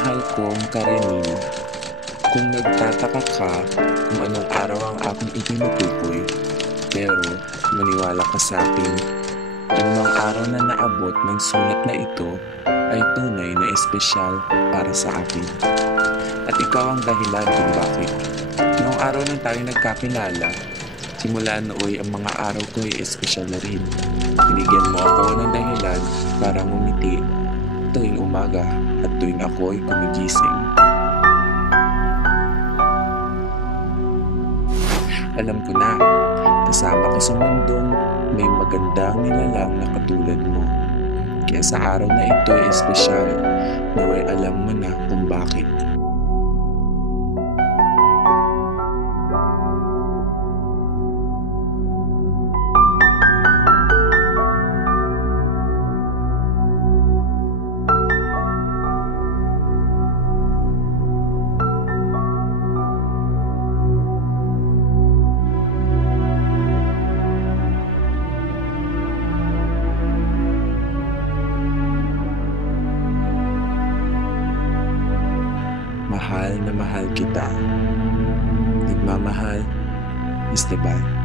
mahal kong Karenin, kung nagtataka ka kung anong araw ang aking itinutukoy, pero maniwala ka sa akin, anumang araw na naabot ng sulat na ito ay tunay na espesyal para sa akin. At ikaw ang dahilan kung bakit. Noong araw na tayo nagkakilala, simula nooy ang mga araw ko ay espesyal na rin. Binigyan mo ako ng dahilan para ngumiti tuwing umaga at tuwing ako'y gumigising. Alam ko na, kasama ka sa mundong may magandang nilalang na katulad mo. Kaya sa araw na ito ay espesyal, naway alam mo na kung bakit. Mahal na mahal kita. Nagmamahal, Esteban.